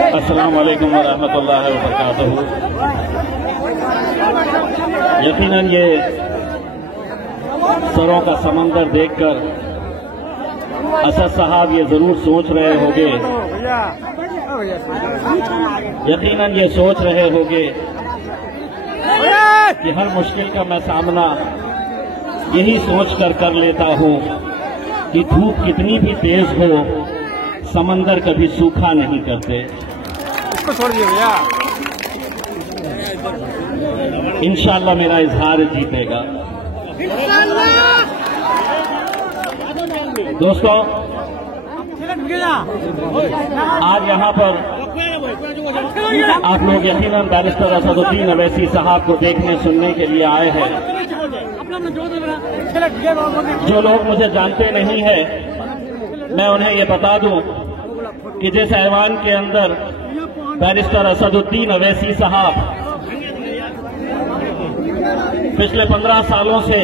अस्सलाम वालेकुम वरहमतुल्लाहि वबरकातुहू। यकीनन ये सरों का समंदर देखकर असद साहब ये जरूर सोच रहे होंगे, यकीनन ये सोच रहे होंगे कि हर मुश्किल का मैं सामना यही सोचकर कर लेता हूँ कि धूप कितनी भी तेज हो समंदर कभी सूखा नहीं करते। इसको छोड़ दिए भैया। इंशाअल्लाह मेरा इजहार जीतेगा। दोस्तों, आज यहाँ पर आप लोग यकीनन बैरिस्टर असदुद्दीन अवैसी साहब को देखने सुनने के लिए आए हैं। जो लोग मुझे जानते नहीं है, मैं उन्हें ये बता दूं कि जिस ऐवान के अंदर बैरिस्टर असदुद्दीन अवैसी साहब पिछले 15 सालों से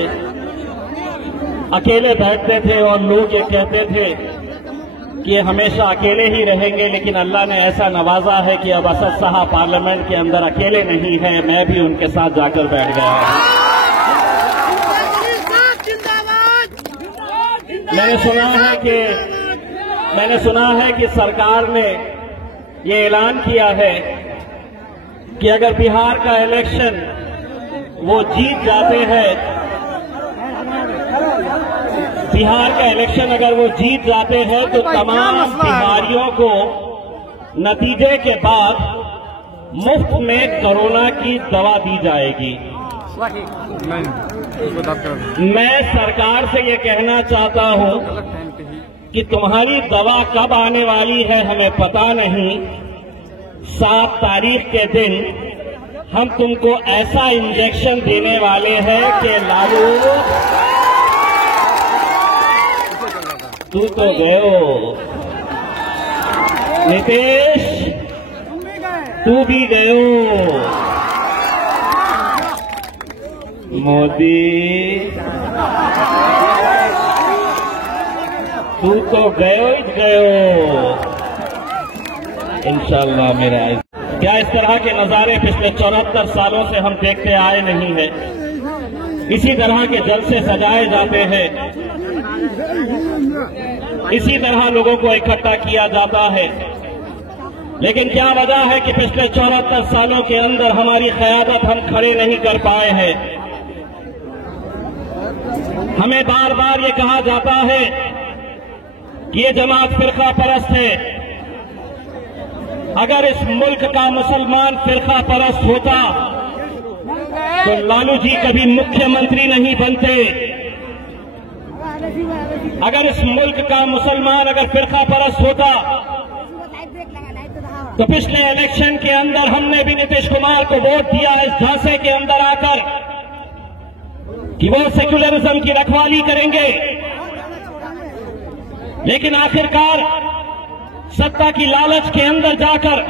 अकेले बैठते थे और लोग ये कहते थे कि ये हमेशा अकेले ही रहेंगे, लेकिन अल्लाह ने ऐसा नवाजा है कि अब असद साहब पार्लियामेंट के अंदर अकेले नहीं हैं, मैं भी उनके साथ जाकर बैठ गया हूं। मैंने सुना है कि सरकार ने ये ऐलान किया है कि अगर बिहार का इलेक्शन वो जीत जाते हैं, बिहार का इलेक्शन अगर वो जीत जाते हैं तो तमाम बिहारियों को नतीजे के बाद मुफ्त में कोरोना की दवा दी जाएगी। मैं सरकार से ये कहना चाहता हूं कि तुम्हारी दवा कब आने वाली है हमें पता नहीं। 7 तारीख के दिन हम तुमको ऐसा इंजेक्शन देने वाले हैं कि लालू तू तो गयो, नीतीश तू भी गयो, मोदी तू तो गयो ही गयो। इंशाअल्लाह मेरा क्या इस तरह के नजारे पिछले 74 सालों से हम देखते आए नहीं हैं। इसी तरह के जलसे सजाए जाते हैं, इसी तरह लोगों को इकट्ठा किया जाता है, लेकिन क्या वजह है कि पिछले 74 सालों के अंदर हमारी क़यादत हम खड़े नहीं कर पाए हैं। हमें बार बार ये कहा जाता है कि ये जमात फिरका परस्त है। अगर इस मुल्क का मुसलमान फिरका परस्त होता तो लालू जी कभी मुख्यमंत्री नहीं बनते। अगर इस मुल्क का मुसलमान अगर फिरका परस्त होता तो पिछले इलेक्शन के अंदर हमने भी नीतीश कुमार को वोट दिया इस झांसे के अंदर आकर कि वो सेक्युलरिज्म की रखवाली करेंगे, लेकिन आखिरकार सत्ता की लालच के अंदर जाकर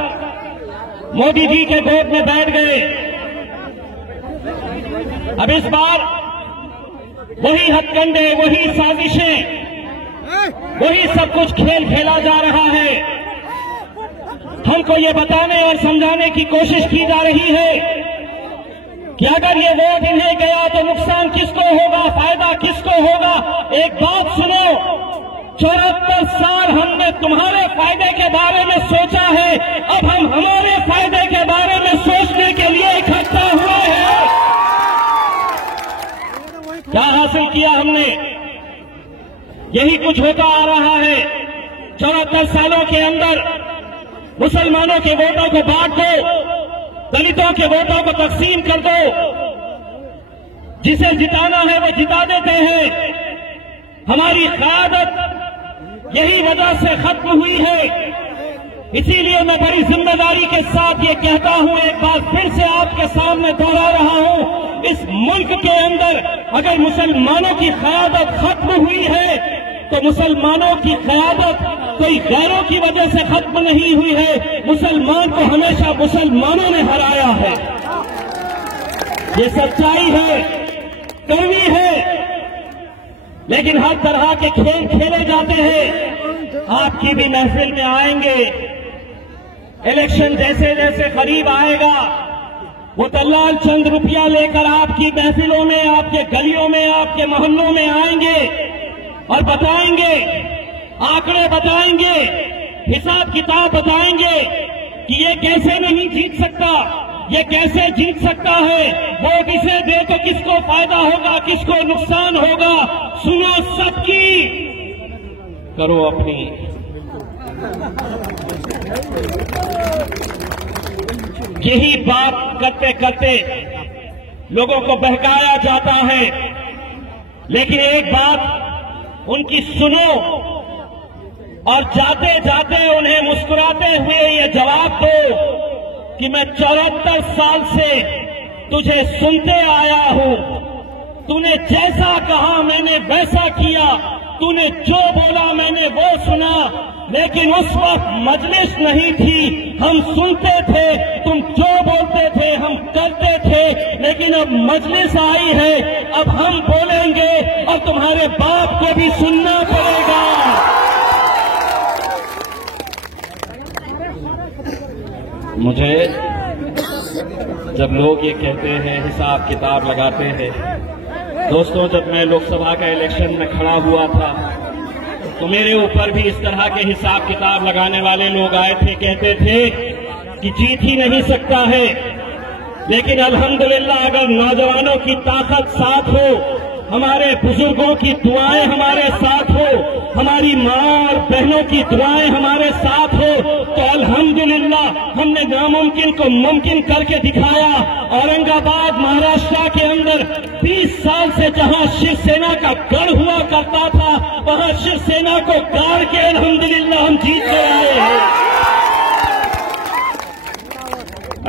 मोदी जी के गोद में बैठ गए। अब इस बार वही हथकंडे, वही साजिशें, वही सब कुछ खेल खेला जा रहा है। हमको ये बताने और समझाने की कोशिश की जा रही है कि अगर ये वोट इन्हें गया तो नुकसान किसको होगा, फायदा किसको होगा। एक बात सुनो, 74 साल हमने तुम्हारे फायदे के बारे में सोचा है, अब हम हमारे फायदे के बारे में सोचने के लिए इकट्ठा हुए हैं। क्या हासिल किया हमने? यही कुछ होता आ रहा है। 74 सालों के अंदर मुसलमानों के वोटों को बांट दो, दलितों के वोटों को तकसीम कर दो, जिसे जिताना है वो जिता देते हैं। हमारी क़यादत यही वजह से खत्म हुई है। इसीलिए मैं बड़ी जिम्मेदारी के साथ ये कहता हूं, एक बार फिर से आपके सामने दोहरा रहा हूं, इस मुल्क के अंदर अगर मुसलमानों की क़यादत खत्म हुई है तो मुसलमानों की क़यादत कोई गैरों की वजह से खत्म नहीं हुई है। मुसलमान को हमेशा मुसलमानों ने हराया है। ये सच्चाई है, कड़वी है, लेकिन हर तरह के खेल खेले जाते हैं। आपकी भी महफिल में आएंगे, इलेक्शन जैसे जैसे करीब आएगा वो दलाल चंद रुपया लेकर आपकी महफिलों में, आपके गलियों में, आपके मोहल्लों में आएंगे और बताएंगे, आंकड़े बताएंगे, हिसाब किताब बताएंगे कि ये कैसे नहीं जीत सकता, ये कैसे जीत सकता है, वोट इसे दे तो किसको फायदा होगा, किसको नुकसान होगा। सुनो सबकी, करो अपनी। यही बात करते करते लोगों को बहकाया जाता है, लेकिन एक बात उनकी सुनो और जाते जाते उन्हें मुस्कुराते हुए ये जवाब दो कि मैं 74 साल से तुझे सुनते आया हूं, तूने जैसा कहा मैंने वैसा किया, तूने जो बोला मैंने वो सुना, लेकिन उस वक्त मजलिस नहीं थी, हम सुनते थे, तुम जो बोलते थे हम करते थे, लेकिन अब मजलिस आई है, अब हम बोलेंगे और तुम्हारे बाप को भी सुनना पड़ेगा। मुझे जब लोग ये कहते हैं, हिसाब किताब लगाते हैं, दोस्तों जब मैं लोकसभा का इलेक्शन में खड़ा हुआ था तो मेरे ऊपर भी इस तरह के हिसाब किताब लगाने वाले लोग आए थे, कहते थे कि जीत ही नहीं सकता है। लेकिन अल्हम्दुलिल्लाह अगर नौजवानों की ताकत साथ हो, हमारे बुजुर्गों की दुआएं हमारे साथ हो, हमारी माँ और बहनों की दुआएं हमारे साथ हो, तो अल्हम्दुलिल्लाह हमने नामुमकिन को मुमकिन करके दिखाया। औरंगाबाद महाराष्ट्र के अंदर 20 साल से जहां शिवसेना का गढ़ हुआ करता था, वहां शिवसेना को गाड़ के अल्हम्दुलिल्लाह हम जीत के आए हैं।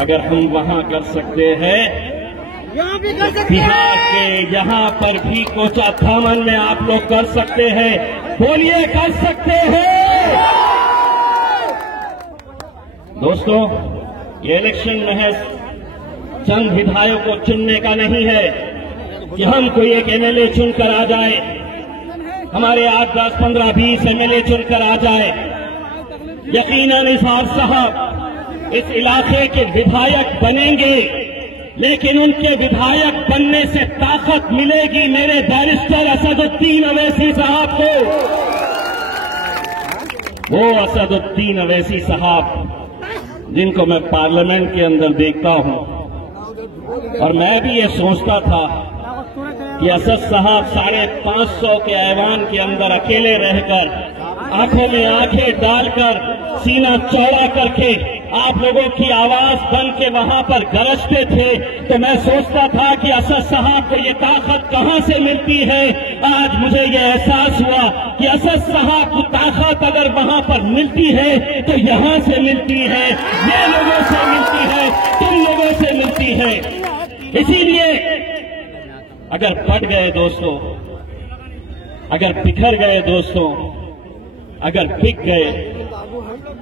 अगर हम वहां कर सकते हैं, बिहार के यहां पर भी कोचा थामन में आप लोग कर सकते हैं। बोलिए, कर सकते हैं। दोस्तों, ये इलेक्शन महज चंद विधायकों को चुनने का नहीं है कि हम कोई एक एमएलए चुनकर आ जाए, हमारे 8, 10, 15, 20 एमएलए चुनकर आ जाए। यकीनन इजहार साहब इस इलाके के विधायक बनेंगे, लेकिन उनके विधायक बनने से ताकत मिलेगी मेरे बैरिस्टर असदुद्दीन अवैसी साहब को। वो असदुद्दीन अवैसी साहब जिनको मैं पार्लियामेंट के अंदर देखता हूं, और मैं भी ये सोचता था कि असद साहब 550 के ऐवान के अंदर अकेले रहकर, आंखों में आंखें डालकर, सीना चौड़ा करके आप लोगों की आवाज बन के वहां पर गरजते थे, तो मैं सोचता था कि असद साहब को ये ताकत कहां से मिलती है। आज मुझे ये एहसास हुआ कि असद साहब को ताकत अगर वहां पर मिलती है तो यहां से मिलती है, ये लोगों से मिलती है, तुम लोगों से मिलती है। इसीलिए अगर बढ़ गए दोस्तों, अगर बिखर गए दोस्तों, अगर बिक गए,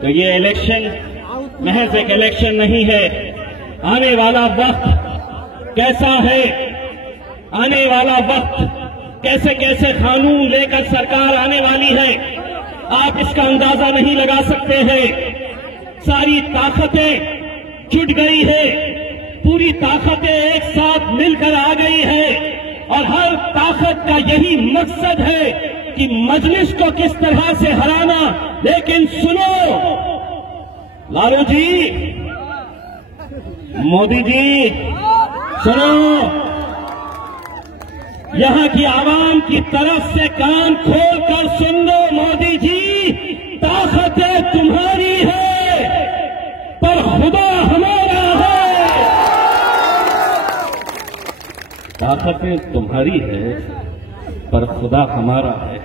तो ये इलेक्शन महज एक इलेक्शन नहीं है। आने वाला वक्त कैसा है, आने वाला वक्त कैसे कैसे कानून लेकर सरकार आने वाली है, आप इसका अंदाजा नहीं लगा सकते हैं। सारी ताकतें जुट गई है, पूरी ताकतें एक साथ मिलकर आ गई है, और हर ताकत का यही मकसद है कि मजलिस को किस तरह से हराना। लेकिन सुनो लालू जी, मोदी जी, सुनो, यहां की आवाम की तरफ से कान खोलकर सुन लो। मोदी जी, ताकतें तुम्हारी है पर खुदा हमारा है। ताकतें तुम्हारी है पर खुदा हमारा है।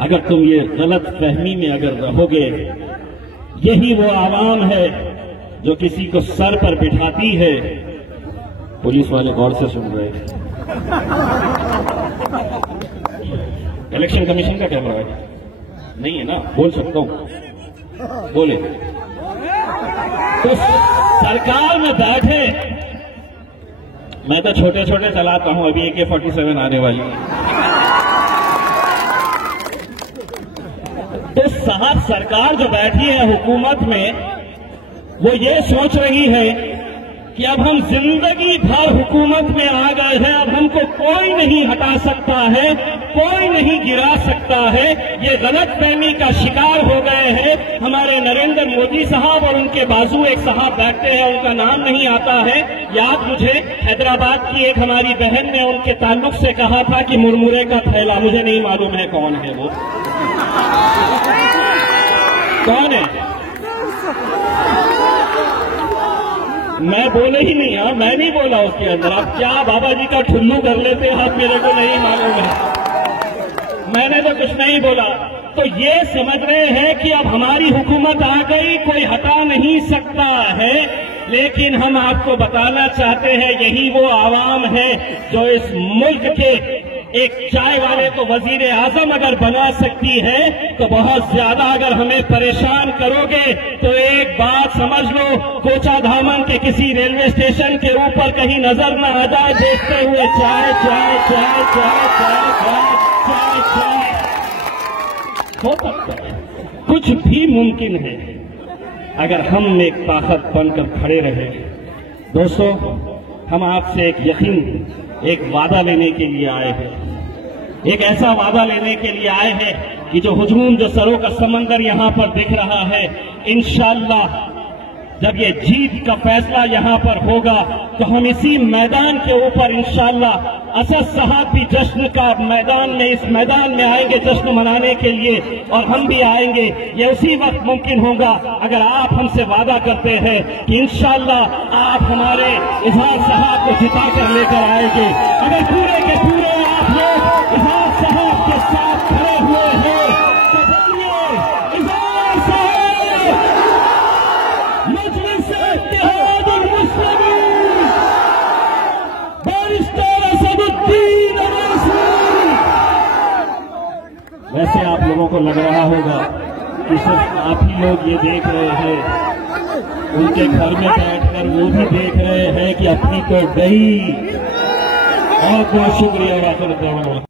अगर तुम ये गलत फहमी में अगर रहोगे, यही वो आवाम है जो किसी को सर पर बिठाती है। पुलिस वाले गौर से सुन रहे हैं। इलेक्शन कमीशन का कैमरा है नहीं है ना, बोल सकता हूं, बोले। तो सरकार में बैठे, मैं तो छोटे छोटे चलाता हूं, अभी AK-47 आने वाली है। तो साहब सरकार जो बैठी है हुकूमत में, वो ये सोच रही है कि अब हम जिंदगी भर हुकूमत में आ गए हैं, अब हमको कोई नहीं हटा सकता है, कोई नहीं गिरा सकता है। ये गलतफहमी का शिकार हो गए हैं। हमारे नरेंद्र मोदी साहब और उनके बाजू एक साहब बैठते हैं, उनका नाम नहीं आता है याद मुझे। हैदराबाद की एक हमारी बहन ने उनके ताल्लुक से कहा था कि मुरमुरे का थैला, मुझे नहीं मालूम है कौन है वो, कौन है, मैं बोले ही नहीं। हाँ, मैं नहीं बोला उसके अंदर। आप क्या बाबा जी का ठुल्लू कर लेते हैं, आप मेरे को नहीं मालूम है, मैंने तो कुछ नहीं बोला। तो ये समझ रहे हैं कि अब हमारी हुकूमत आ गई, कोई हटा नहीं सकता है। लेकिन हम आपको बताना चाहते हैं, यही वो आवाम है जो इस मुल्क के एक चाय वाले को वजीर आजम अगर बना सकती है, तो बहुत ज्यादा अगर हमें परेशान करोगे तो एक बात समझ लो, कोचा धामन के किसी रेलवे स्टेशन के ऊपर कहीं नजर न आ जाए देखते हुए चाय चाय चाय चाय चाय चाय चाय चाय। हो सकता है, कुछ भी मुमकिन है अगर हम एक ताकत बनकर खड़े रहे। दोस्तों, हम आपसे एक यकीन, एक वादा लेने के लिए आए हैं, एक ऐसा वादा लेने के लिए आए हैं कि जो हुजूम, जो सरों का समंदर यहां पर दिख रहा है, इंशाअल्लाह जब ये जीत का फैसला यहां पर होगा तो हम इसी मैदान के ऊपर इंशाअल्लाह असद साहब भी जश्न का मैदान में, इस मैदान में आएंगे जश्न मनाने के लिए, और हम भी आएंगे। ये उसी वक्त मुमकिन होगा अगर आप हमसे वादा करते हैं कि इंशाअल्लाह आप हमारे इजहार साहब को जिता कर लेकर आएंगे। अगर पूरे के पूरे आप लोग इजहार साहब के साथ खड़े हुए हैं तो बोलिए इजहार साहब, मजलिस इत्तेहादुल मुस्लिमीन, बैरिस्टर असदुद्दीन अवैसी। वैसे आप लोगों को लग रहा होगा कि सिर्फ आप ही लोग ये देख रहे हैं, उनके घर में बैठकर वो भी देख रहे हैं कि अपनी तो गई। बहुत बहुत शुक्रिया।